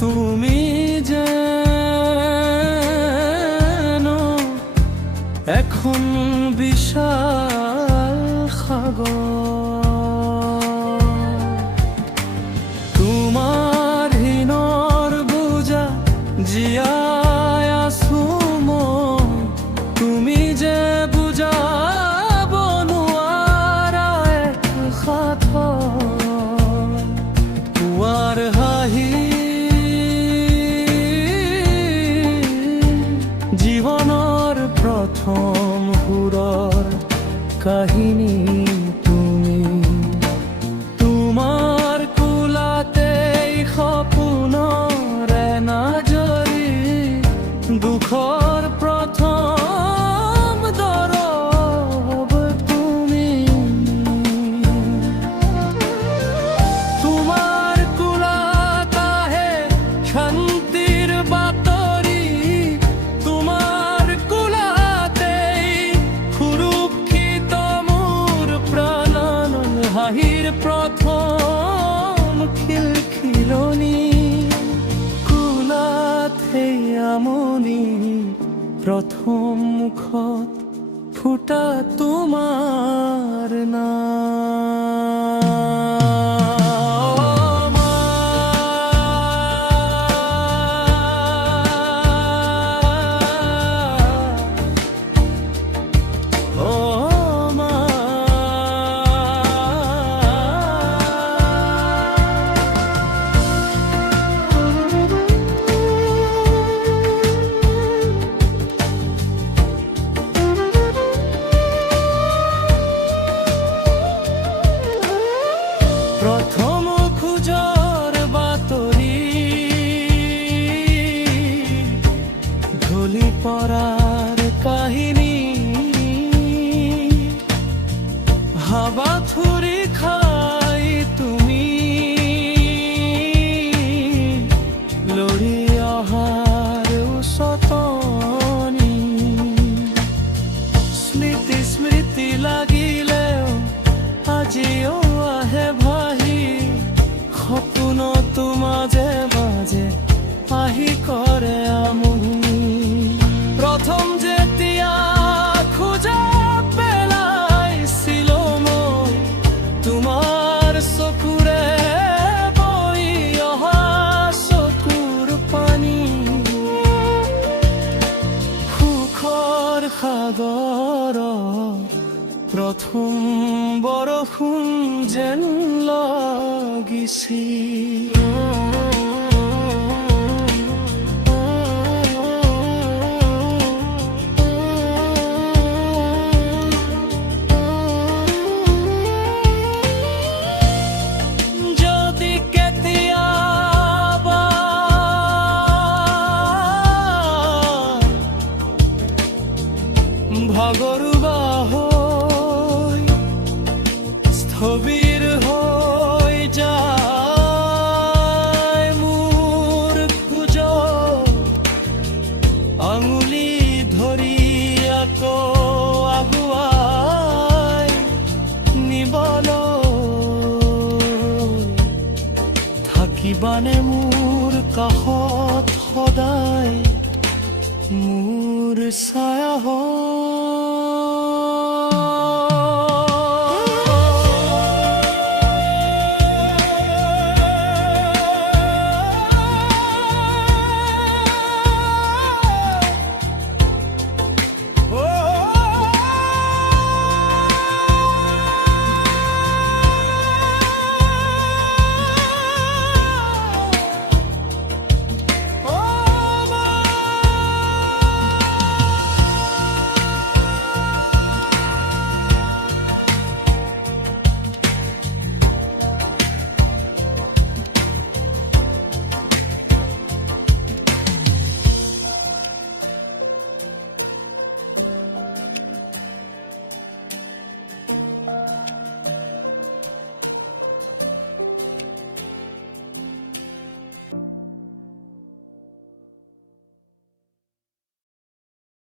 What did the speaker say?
তুমি যেন এখন বিশাল সাগৰ, তোমাৰ হীনৰ বুজা জীয়াই আছো মই, তুমি যে বুজাব নোৱাৰা এক সাঁথৰ পুৱাৰ হাঁহি, জীৱনৰ প্ৰথম সুৰৰ কাহিনী তুমি, তোমাৰ কোলাতেই সপোনৰ এনাজৰী, দুখৰ প্ৰথম দৰৱ তুমি, তোমাৰ কোলাত আহে শান্তিৰ বাতৰি, তোমাৰ কোলাতেই সুৰক্ষিত মোৰ প্ৰাণ, হাঁহিৰ প্ৰথম খিলখিলনি, কোলাত সেই আমনি, প্ৰথম মুখত ফুটা তোমাৰ নাম। প্ৰথম খোজৰ বাতৰি, ঢলি পৰাৰ কাহিনী, হাবাথুৰি খাই তুমি লৰি অহাৰ উচতনি, স্মৃতি স্মৃতি লাগিলেও আজিও আহে ভাহি, সপোনতো মাজে মাজে আহি কৰে আমনি, প্ৰথম যেতিয়া খোজা পেলাইছিলো মই, তোমাৰ চকুৰে বৈ অহা চকুৰ পানী, সুখৰ সাগৰ প্ৰথম বৰষুণ যেন লাগিছিল, যদি কেতিয়াবা ভাগৰুৱা হৈ স্থবিৰ হৈ যায় মোৰ খোজ, আঙুলি ধৰি আকৌ আগুৱাই নিবলৈ, থাকিবানে মোৰ কাষত সদায় মোৰ ছায়া হৈ।